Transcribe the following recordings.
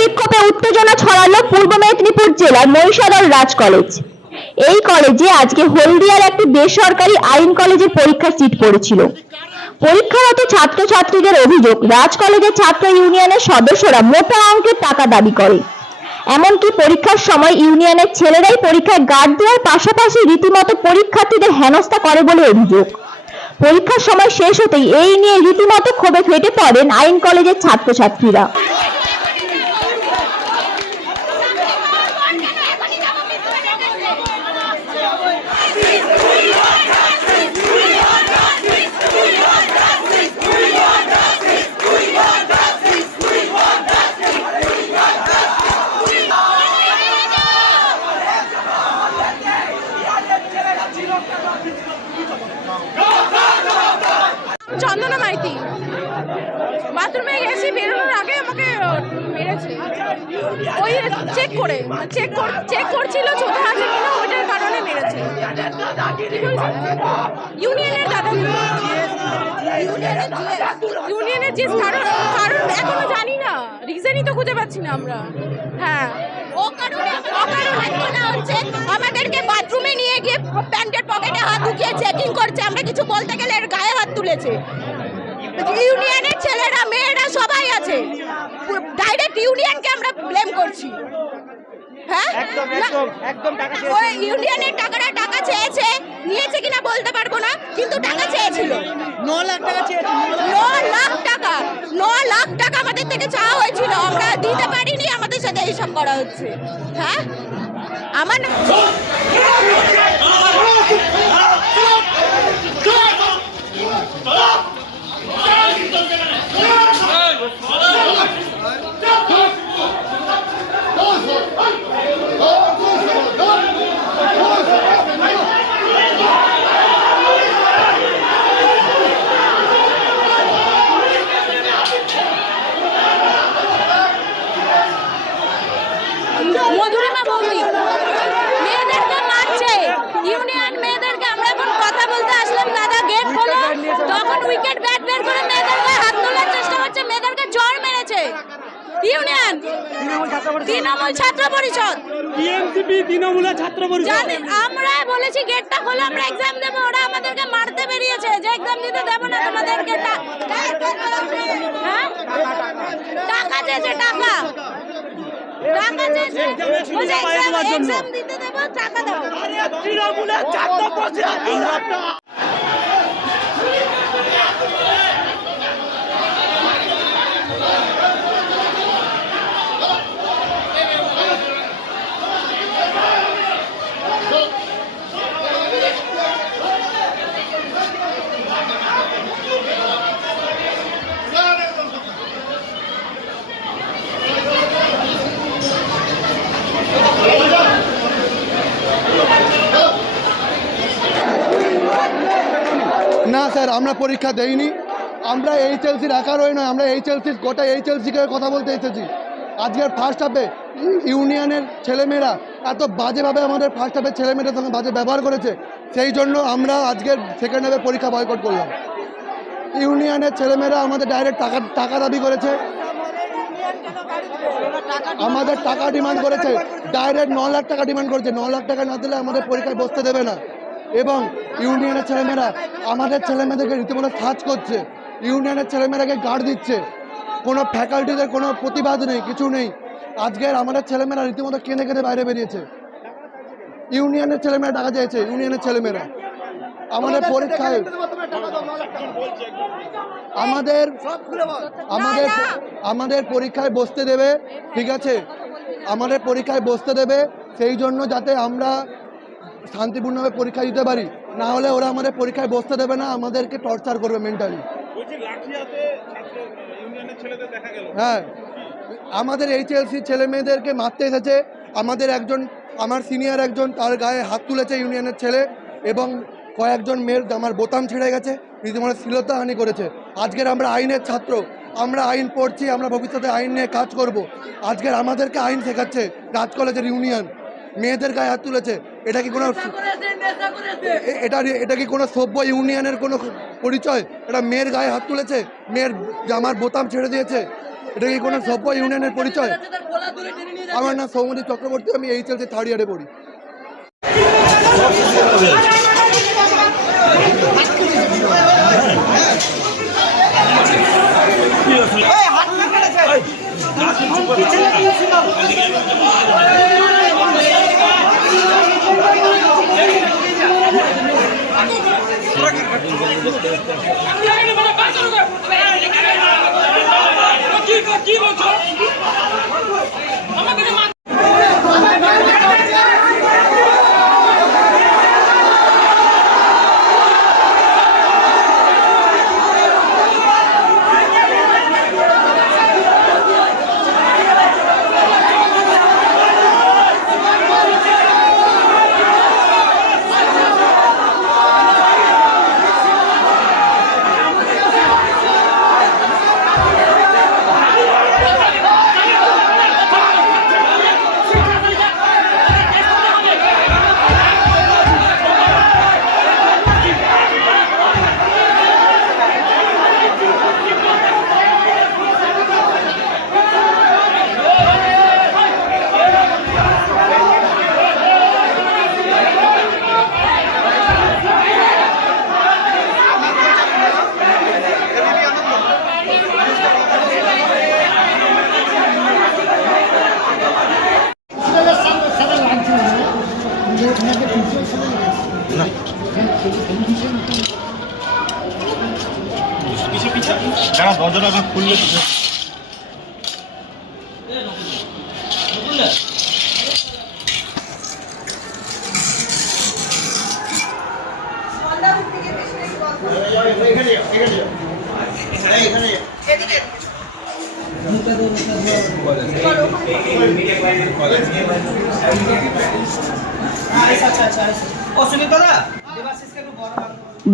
বিক্ষোভে উত্তেজনা ছড়ালো পূর্ব মেদিনীপুর জেলার মহিষাদল রাজ কলেজ। এই কলেজে আজকে হলদিয়ার একটি বেসরকারি আইন কলেজের পরীক্ষার সিট পড়েছিল। পরীক্ষারত ছাত্রছাত্রীদের অভিযোগ, রাজ কলেজের ছাত্র ইউনিয়নের সদস্যরা মোটা অঙ্কের টাকা দাবি করে। এমনকি পরীক্ষার সময় ইউনিয়নের ছেলেরাই পরীক্ষায় গার্ড দেওয়ার পাশাপাশি রীতিমতো পরীক্ষার্থীদের হেনস্থা করে বলে অভিযোগ। পরীক্ষার সময় শেষ হতেই এই নিয়ে রীতিমতো ক্ষোভে ফেটে পড়েন আইন কলেজের ছাত্রছাত্রীরা। চন্দনা মাইতি বাথরুমে গেছি, বেরোনোর আগে আমাকে মেরেছে। ওই চেক করছিল ছোট আছে কিনা, ওইটার কারণে মেরেছে। ইউনিয়নের দাদা, ইউনিয়নের যে কারণ এখনো জানি না, রিজনই তো খুঁজে পাচ্ছি না আমরা। হ্যাঁ, আমাদেরকে বাথরুমে নিয়ে গিয়ে প্যান্টের পকেটে হাত ঢুকিয়ে চেকিং করছে। আমরা কিছু বলতে গেলে এর গায়ে হাত তুলেছে। ইউনিয়নের ছেলেরা মেয়েরা সবাই আছে, ডাইরেক্ট ইউনিয়নকে আমরা ব্লেম করছি। হ্যাঁ, ওই ইউনিয়নের টাকা চেয়েছে, নিয়েছে কিনা বলতে পারবো না, কিন্তু টাকা চেয়েছিল 9 লাখ টাকা চেয়েছিল। 9 লাখ টাকা আমাদের থেকে চাওয়া হয়েছিল, আমরা দিতে পারিনি। আমাদের সাথে এইসব করা হচ্ছে। হ্যাঁ, আমার মধুরিমা বৌদি মেয়েদেরকে মারছে। ইউনিয়ন মেয়েদেরকে আমরা এখন কথা বলতে আসলাম, দাদা গেট খোলো, তখন উইকেট ব্যাট বের করে মেয়েদেরকে হাত তোলার চেষ্টা করছে। মেয়েদেরকে জ্বর মেরেছে ইউনিয়ন তৃণমূল ছাত্র পরিষদ, তৃণমূলের ছাত্র পরিষদ। আমরা বলেছি গেটটা খোলো, আমরা এক্সাম দেবো। ওরা আমাদেরকে মারতে বেরিয়েছে যে এক্সাম দিতে দেবো না তোমাদেরকে। হ্যাঁ, টাকা চেয়েছে, টাকা চেয়েছে, এক্সাম দিতে দেবো, টাকা দাও। তৃণমূলের ছাত্র পরিষদ। না স্যার, আমরা পরীক্ষা দেইনি। আমরা এইচএলসির একা রই নয়, আমরা এইচএলসির গোটা এইচএলসিকে কথা বলতে এসেছি। আজকের ফার্স্ট হাফে ইউনিয়নের ছেলেমেয়েরা এত বাজেভাবে আমাদের ফার্স্ট হাফের ছেলেমেয়েদের সঙ্গে বাজে ব্যবহার করেছে, সেই জন্য আমরা আজকের সেকেন্ড হাফে পরীক্ষা বয়কট করলাম। ইউনিয়নের ছেলেমেয়েরা আমাদের ডাইরেক্ট টাকা দাবি করেছে, আমাদের টাকা ডিমান্ড করেছে, ডাইরেক্ট 9 লাখ টাকা ডিমান্ড করেছে। 9 লাখ টাকা না দিলে আমাদের পরীক্ষায় বসতে দেবে না। এবং ইউনিয়নের ছেলেমেয়েরা আমাদের ছেলেমেয়েদেরকে রীতিমতো সার্চ করছে, ইউনিয়নের ছেলেমেয়েরাকে গার্ড দিচ্ছে। কোনো ফ্যাকাল্টিদের কোনো প্রতিবাদ নেই, কিছু নেই। আজকের আমাদের ছেলেমেয়েরা রীতিমতো কেঁদে কেঁদে বাইরে বেরিয়েছে। ইউনিয়নের ছেলেমেয়েরা টাকা চেয়েছে, ইউনিয়নের ছেলেমেয়েরা আমাদের পরীক্ষায় আমাদের পরীক্ষায় বসতে দেবে, ঠিক আছে, আমাদের পরীক্ষায় বসতে দেবে, সেই জন্য যাতে আমরা শান্তিপূর্ণভাবে পরীক্ষা দিতে পারি। না হলে ওরা আমাদের পরীক্ষায় বসতে দেবে না, আমাদেরকে টর্চার করবে মেন্টালি। হ্যাঁ, আমাদের এইচএলসি ছেলে মেয়েদেরকে মারতে এসেছে। আমার সিনিয়র একজন, তার গায়ে হাত তুলেছে ইউনিয়নের ছেলে, এবং কয়েকজন মেয়ের আমার বোতাম ছিঁড়ে গেছে, রীতিমতো শ্লীলতাহানি করেছে। আজকের আমরা আইনের ছাত্র, আমরা আইন পড়ছি, আমরা ভবিষ্যতে আইন নিয়ে কাজ করব। আজকের আমাদেরকে আইন শেখাচ্ছে রাজ কলেজের ইউনিয়ন, মেয়েদের গায়ে হাত তুলেছে। এটা কি কোনো সভ্য ইউনিয়নের কোনো পরিচয়? এটা মেয়ের গায়ে হাত তুলেছে, মেয়ের জামার বোতাম ছেড়ে দিয়েছে। এটা কি কোনো সভ্য ইউনিয়নের পরিচয়? আমার নাম সৌমদী চক্রবর্তী, আমি HLC থার্ড ইয়ারে পড়ি। কি বলছো? যারা দরজাটা খুললে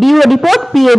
ব্যুরো রিপোর্ট PM